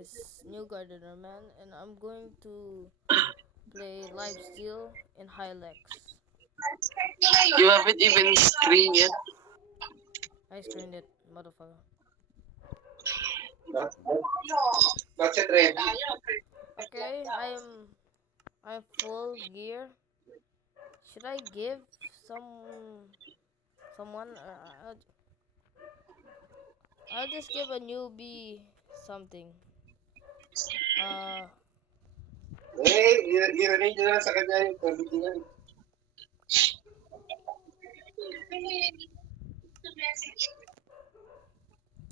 is New Gardener Man, and I'm going to play Lifesteal in Hylex. You haven't even screened yet. I screened it, motherfucker. Not yet ready. Okay, I'm full gear. Should I give someone, or I'll just give a newbie something. Uh, Eh, i-range nyo na sa kanya yung pagbitingan.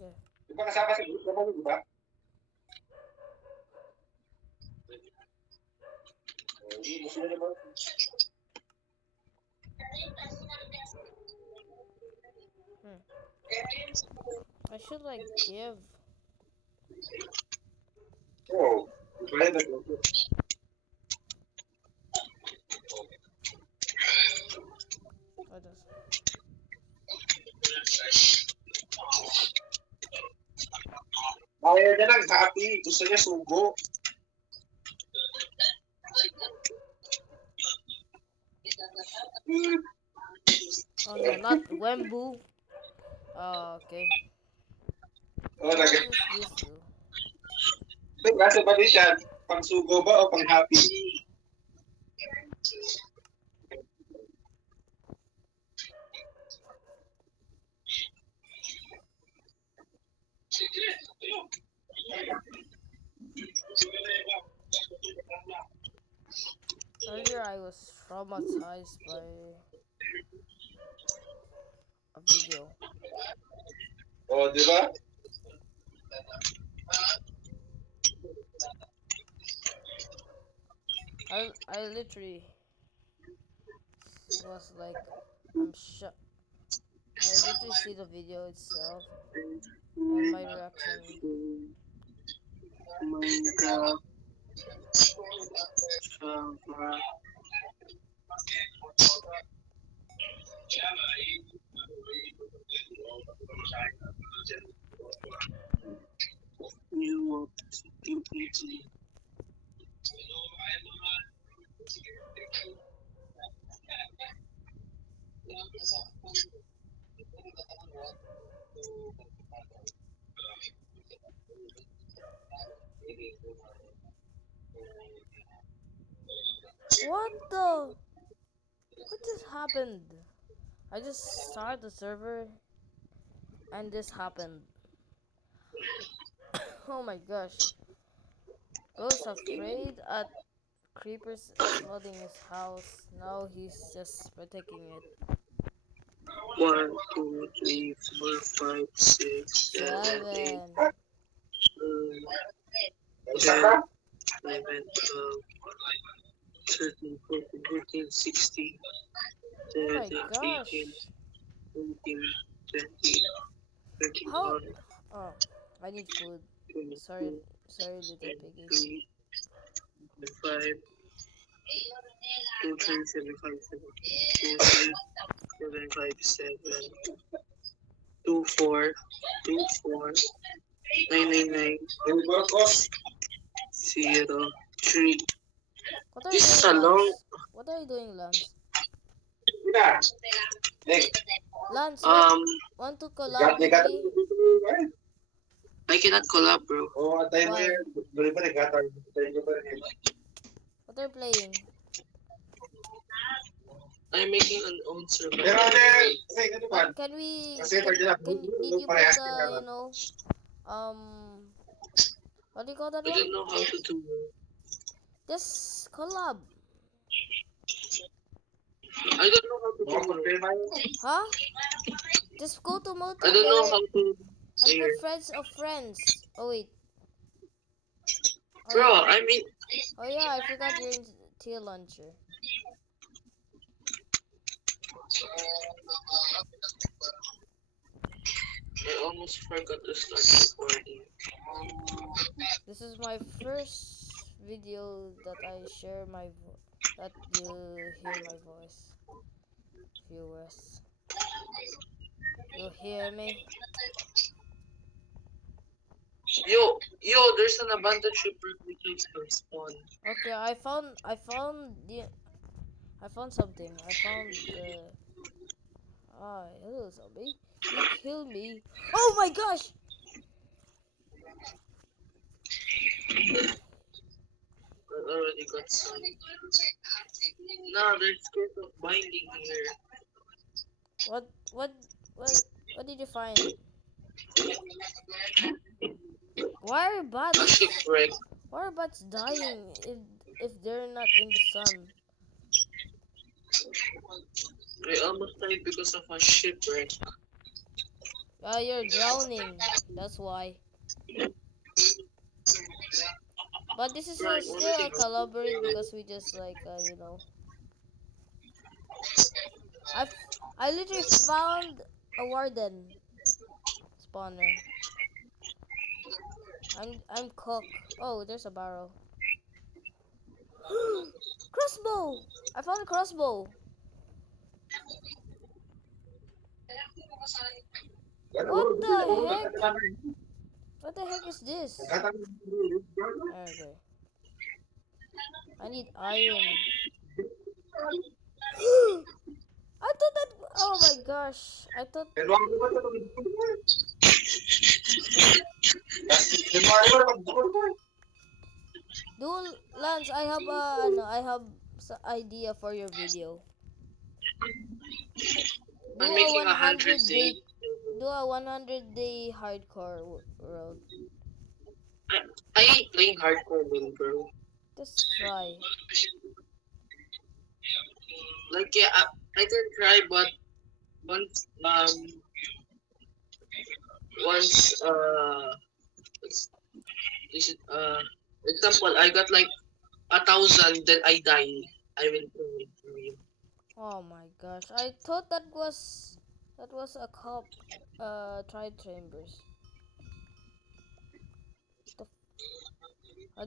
yeah. Di ba kasama sa group naman, di ba? Hindi, gusto nyo naman. Hmm. I should like give. Oo. Kaya na group. What does? Ayaw niya lang, happy. Gusto niya sugo. Oh no, not Wembu. Okay. Oo, What does this do? nasa ba din siya? Pang sugo ba o pang happy? Earlier I was traumatized by a video. Oo, di ba? I literally was like, I'm shocked. I literally see the video itself and my reaction. Minecraft. New PPG. What the? What just happened? I just started the server and this happened. Oh my gosh. Bro's afraid at creepers flooding his house. Now he's just protecting it. 1, 2, 3, 4, 5, 6, 7, 8, Seven. Isa 10, ka? 11, 12, 13, 14, 15, 16, Oh my 17, 18, gosh. 19, 20, How? 21, Oh, I need food. Sorry, 22, sorry, little piggy. 23, 25, 2, 3, 7, 5, 7, 2, 3, 7, 5, 7, 2, 4, 2, 4, 9, 9, 9, Yung burgos. 0, 3. What are you This is doing, a long, Lance? What are you doing, Lance? Ina. Nek. Lance, um, want to collab with Ligat. me? I cannot collab, bro. Oo, antayin mo Why? yan. Bali ba nagkataon? Antayin ko pa rin. What are you playing? I'm making an own server. Pero kasi ano ba? Can we? Kasi pag Did you put parehas ka the, na. um, what do you call that I one? don't know how to do it. Just collab. I don't know how to Mga do it. problema yun. Huh? Just go to I don't know multiplayer how to and share. put friends of friends. Oh wait. Oh Bro, yeah. I mean, Oh yeah, I forgot you're in Teal Launcher. I almost forgot to start recording. This is my first video that I share that you hear my voice, viewers. You hear me? There's an abandoned shipwreck which is from spawn. Okay, I found something. I found the. Ah, hello, zombie. You kill me. Oh my gosh! I already got some. No, there's case of binding here. What, what, what, what did you find? Why are A bats? shipwreck. Why are bats dying if they're not in the sun? I almost died because of a shipwreck. You're drowning. That's why. But this is Right, still already a got collaborate because we just like I I literally found a warden spawner. I'm cook. Oh, there's a barrel. Crossbow. I found a crossbow. What the heck? What the heck is this? Okay. I need iron. I thought that. Oh my gosh! I thought. Dual Lance, I have I have idea for your video. Do I'm a making 100 100 days. day. Do a 100-day hardcore world. I, I ain't playing hardcore win, bro. Just try. Like yeah, I can try, but once once is it example I got like 1,000, then I die. I will play. Oh my gosh! I thought that was a cop. Tried chambers. The I'll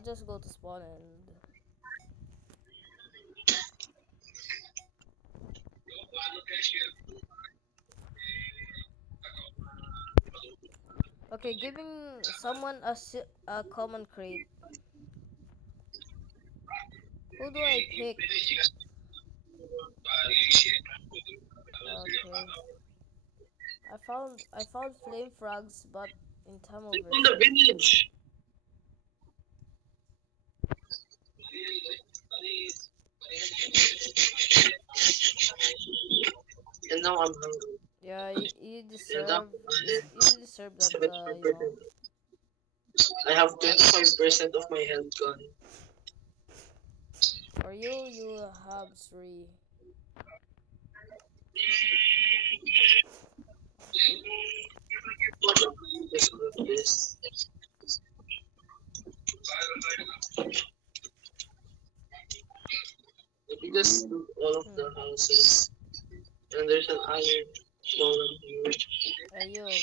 just go to spawn and. Okay, giving someone a common crate. Who do I pick? Okay. I found flame frogs, but in Tamil It's on the version. village, and now I'm hungry. Yeah, you And I'm deserve you deserve that. 75%. I have 25% of my health gone. For you, you have three. Let's do this. If you just look all of the Hmm. houses, and there's an iron golem here. You. Yes,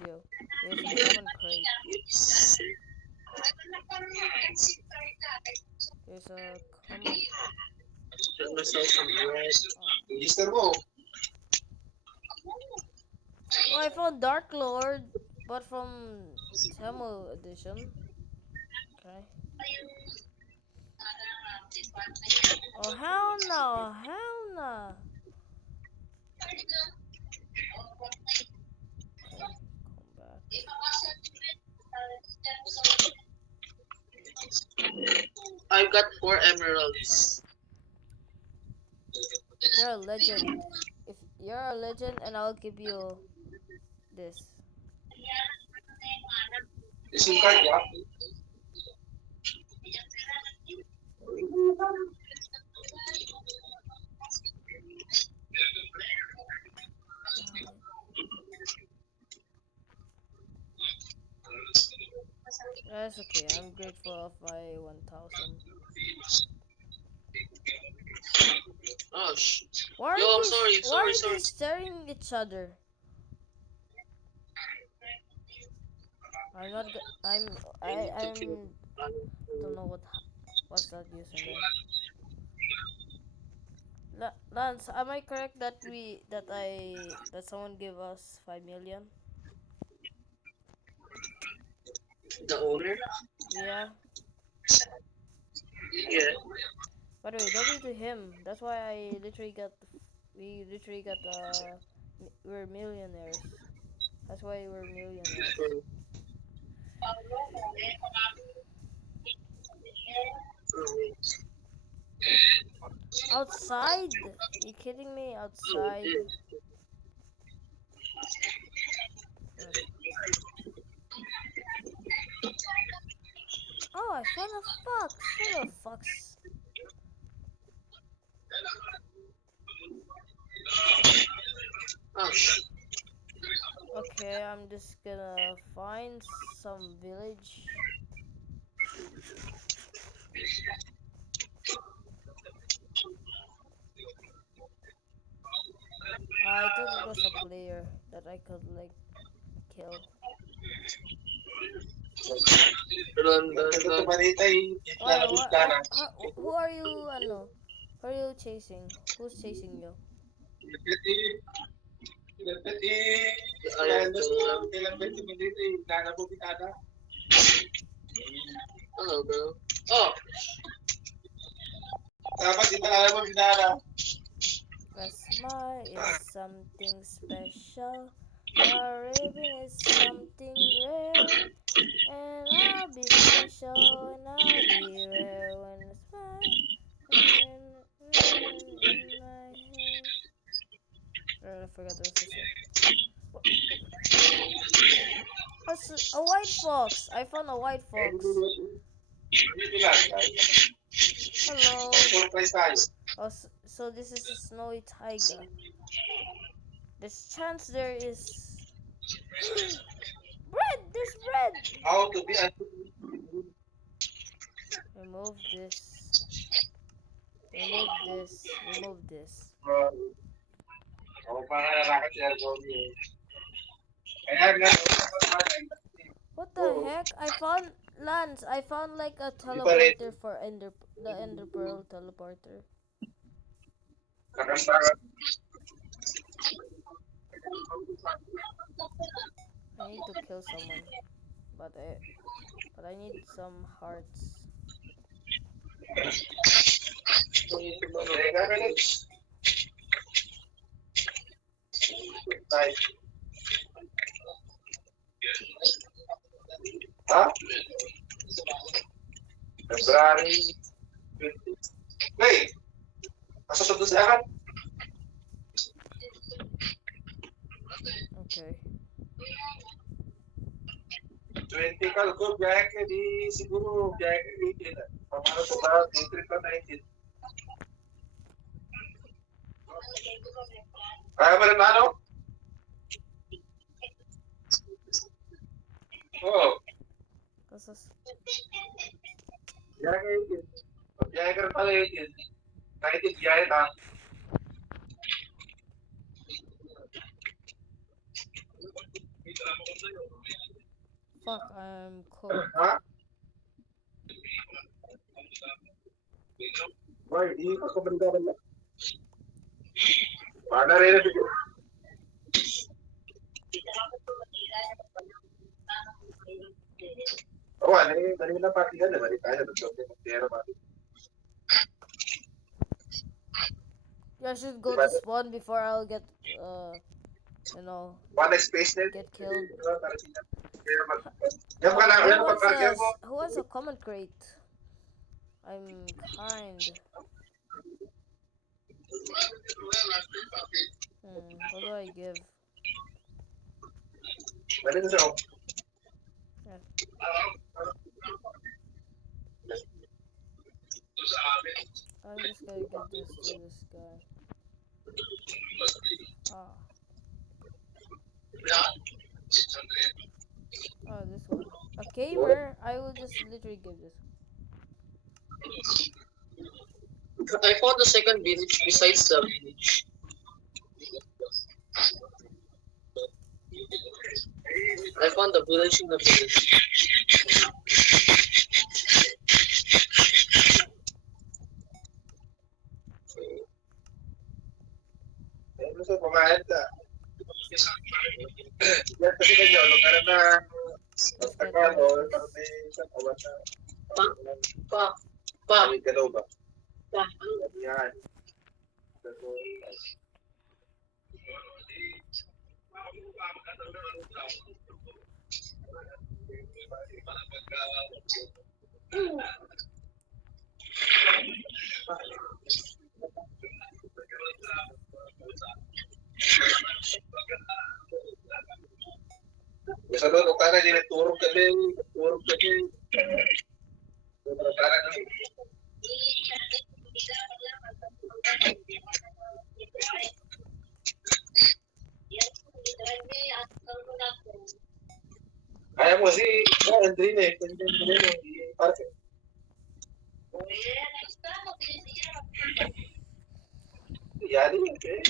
you. Here's a common crate. It's Here's a common. get myself some bread. Oh. Register mo. Oh, I found Dark Lord, but from Tamil edition. Okay. Oh hell no! Hell no! Okay, come back. I've got 4 emeralds. You're a legend. If you're a legend, and I'll give you this. SIM card, yeah? That's okay. I'm grateful of my 1,000. Oh, Why are Yo, I'm they? sorry, Why sorry, are sorry. they staring at each other? I'm not. I'm. Don't know what's that username. Lance, am I correct that that someone gave us 5 million? the owner. Yeah. Yeah. By the way, W to him. That's why we literally got we're millionaires. That's why we're millionaires. Mm, mm, Outside? You kidding me? oh, Outside? yes. Mm. Oh, I found a fox. Hello, fox. Oh, Okay, I'm just gonna find some village. I thought it was a player that I could like kill. run, run, Ito run. balita yung Why? lalabas What? ka What? na. Who are you? Ano? Who are you chasing? Who's chasing you? Pati, Ayaw Fernandes ko. ko, kailan ba ito balita yung lalabas kita na? Hello, bro. Oh, Dapat ito lalabas kita na. Cause my is something special. My ribbon is something rare. And I'll be special and I'll be rare when it's mine. And ribbon in my hand. I forgot the rest of the song. A white fox. I found a white fox. Dito lang, guys. Hello. Surprise tayo. Oh, so this is a snowy taiga. There's chance there is bread. There's bread. How to be a... Remove this. Remove this. Remove this. Ako pa nga narakat siya, Johnny. Kaya nga, What the heck? I found Lance. I found like a pa rin. teleporter for the Ender Pearl teleporter. Nakasakat. I need to kill someone, but I need some hearts. Ha? February 20. Wait! Kasusod sa akin? Okay. 20 ka, ko biyahe ka di siguro biyahe ka 18. Pamara sa lahat, 18 ka 19. Kaya ba rin ano? Oo. Cause Biyahe ka 18. Biyahe ka rin pala 18. 19 biyahe ka. fuck, I'm cooked. Ha? Why? Di ka kumanda ba na? Paano rin na bigyan? Oo, ano yung kanina pati ka naman. Kaya na ito. Pero pati. I should go to spawn before I'll get you know, One space net. get killed. Yan ka lang. Yan pagkakyan mo. Who wants a common crate? I'm kind. What do I give? Pwede na siya. Yeah. I'm just gonna get this to this guy. Ah. Oh, this one. A gamer? I will just literally give this. I found the second village besides the village. I found the village in the village. Ano sa pamahan ka? Yan kasi kanyo. Lugar na Let's get ano, Yes. may isang awan na. Pa, pa, May galaw ba? pa. Yan. Sa doon, kung kaya turog ka din. Turog ka din. Parang kaya mo si Andrin eh. Parang yan eh.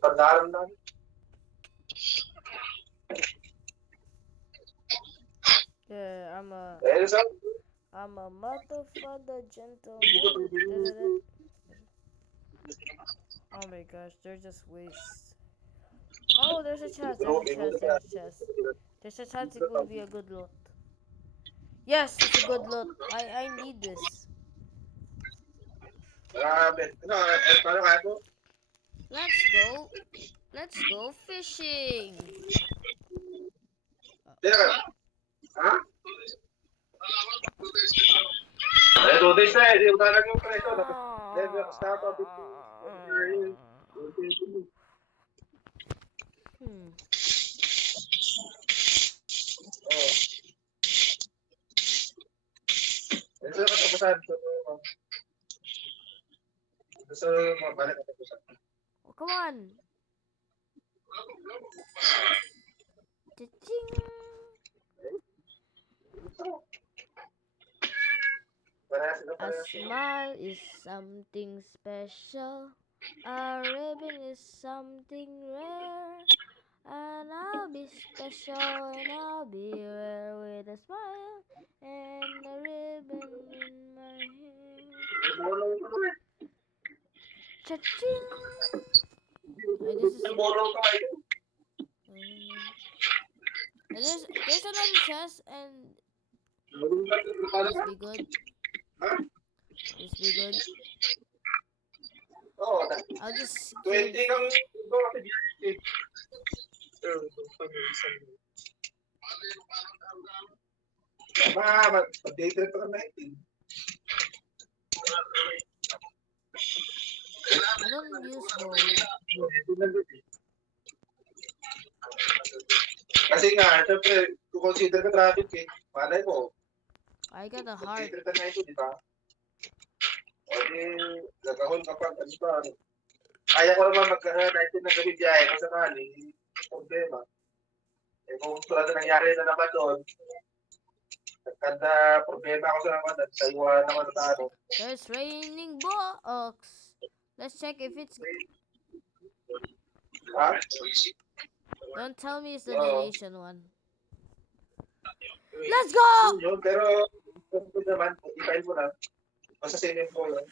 Pandaran lang. Yeah, Dahil sa I'm a motherfucker gentleman. Oh my gosh, they're just waste. Oh, there's a chance. There's a chance it will be a good loot. Yes, it's a good loot. I need this. grabe. Ano, paano ka po? Let's go. Let's go fishing. Teka. Ha? Eh, 2 days na eh. Di ba lang yung presyo? Start up. Hmm. Oo. Eh, saan katapusan? Gusto mo balik katapusan. Oh, come on. Cha-ching. A smile is something special. A ribbon is something rare. And I'll be special and I'll be rare with a smile and a ribbon in my hair. Cha-ching! This is... There's another chest and this be good. This be good. Oo. I'll just 20 give... kang mag-day trip ka 19. I don't use bow. Kasi nga, syempre, kung consider ka traffic eh, malay mo, I got a day heart. trip ka na ito, di ba? O di, gagahon ka pa, ano ba? Kaya ko naman magka-19 na gabi biyahe, kung sakali, problema. Eh kung tulad na nangyari na naman doon, nagkanda problema ako sa naman, at sa iwan naman sa ano. There's raining bucks. Let's check if it's... Ha? Don't tell me it's the Oo. donation one. Let's go! Yun, pero kung naman, i-file mo na, basta sinin ko yun.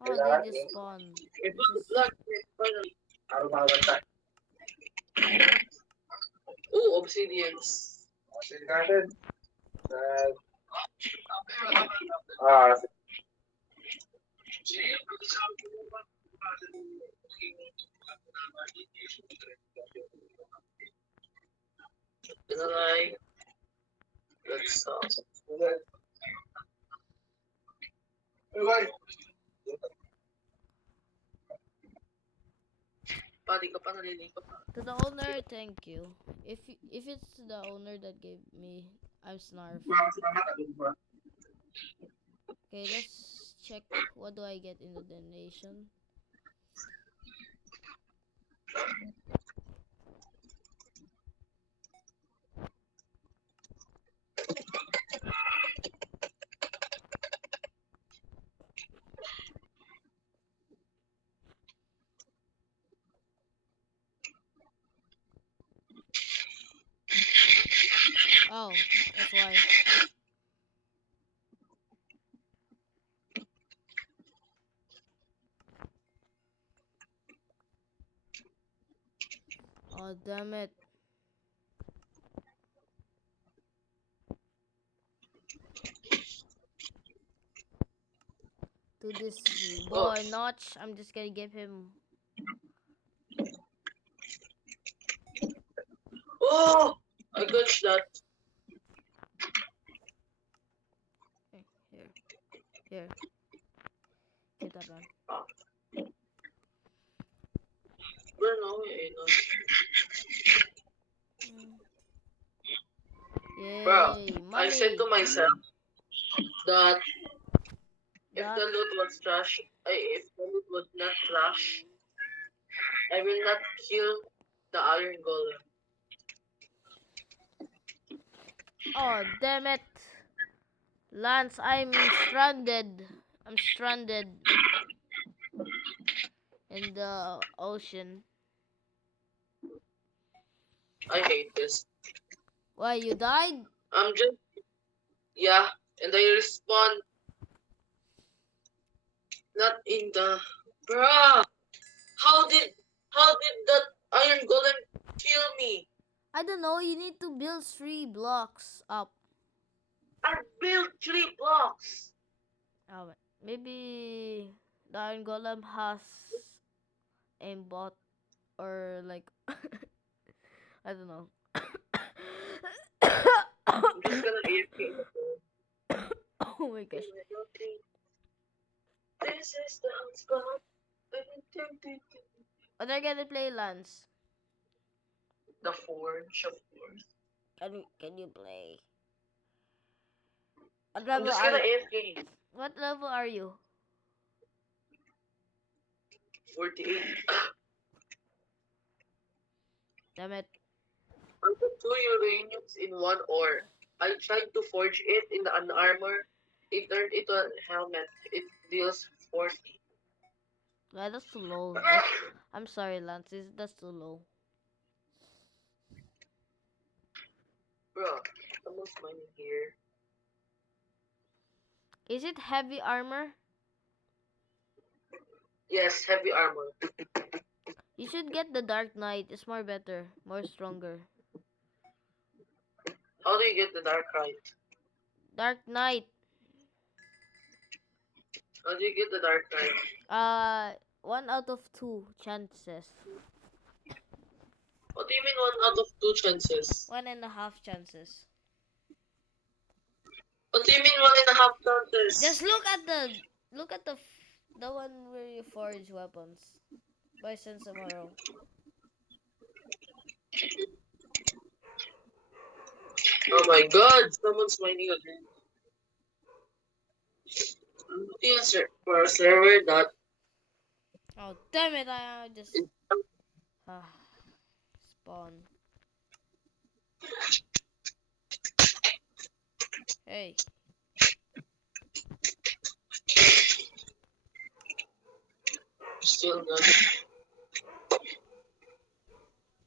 Oh, they despawn. Araw-araw tayo. Oh, obsidians. Kasi natin, Like, that's okay. pati ka pa naliligo pa. To the owner, thank you. If it's the owner that gave me, I'm snarf. Okay, let's check. What do I get in the donation? Oh, that's why. Oh, damn it. To this Oh, boy, Notch, I'm just gonna give him... oh, I got that. Here. Here. Get that one. Where now? Bro, Yay, I said money. to myself that if That the loot was trash, if the loot was not trash, I will not kill the iron golem. Oh, damn it. Lance, I'm stranded. I'm stranded in the ocean. I hate this. Why, you died? I'm just yeah, and I respawn not in the bruh. How did that iron golem kill me? I don't know, you need to build 3 blocks up. I built 3 blocks. Oh, maybe the Iron Golem has aimbot or like I don't know. I'm just gonna AFK. Oh my gosh. This is the hotspot. What are you gonna play, Lance? The forge, of course. Can you play? What I'm level just are gonna AFK. what level are you? 48. Damn it. I put 2 uraniums in 1 ore. I tried to forge it in an armor. It turned into a helmet. It deals 40. Yeah, that's too low. I'm sorry, Lance. That's too low. Bro, almost mining here. Is it heavy armor? Yes, heavy armor. You should get the Dark Knight. It's more better, more stronger. How do you get the dark knight? Dark Knight. How do you get the dark knight? 1 out of 2 chances. What do you mean 1 out of 2 chances? 1.5 chances. What do you mean 1.5 chances? Just look at the one where you forge weapons. By Sensamaro. Oh my god, someone's mining again. I'm looking for a server that Oh damn it! I just spawn. Hey. still not.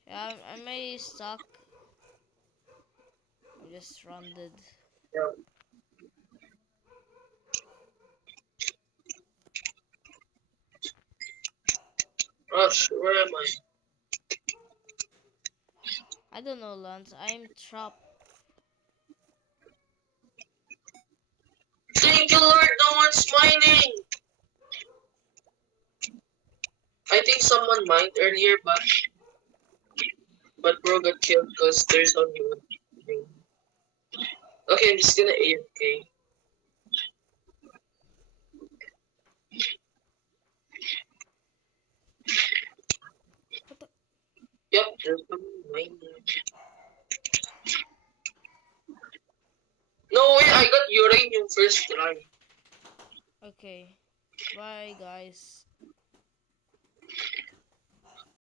Yeah, I may stuck. I'm just stranded. Yeah. Rush, where am I? I don't know, Lance. I'm trapped. Thank you, Lord, no one's mining! I think someone mined earlier, but bro got killed because there's only one thing. Okay, I'm just gonna AFK. Yep, there's someone mining. No way, I got uranium first try. Okay. Bye, guys.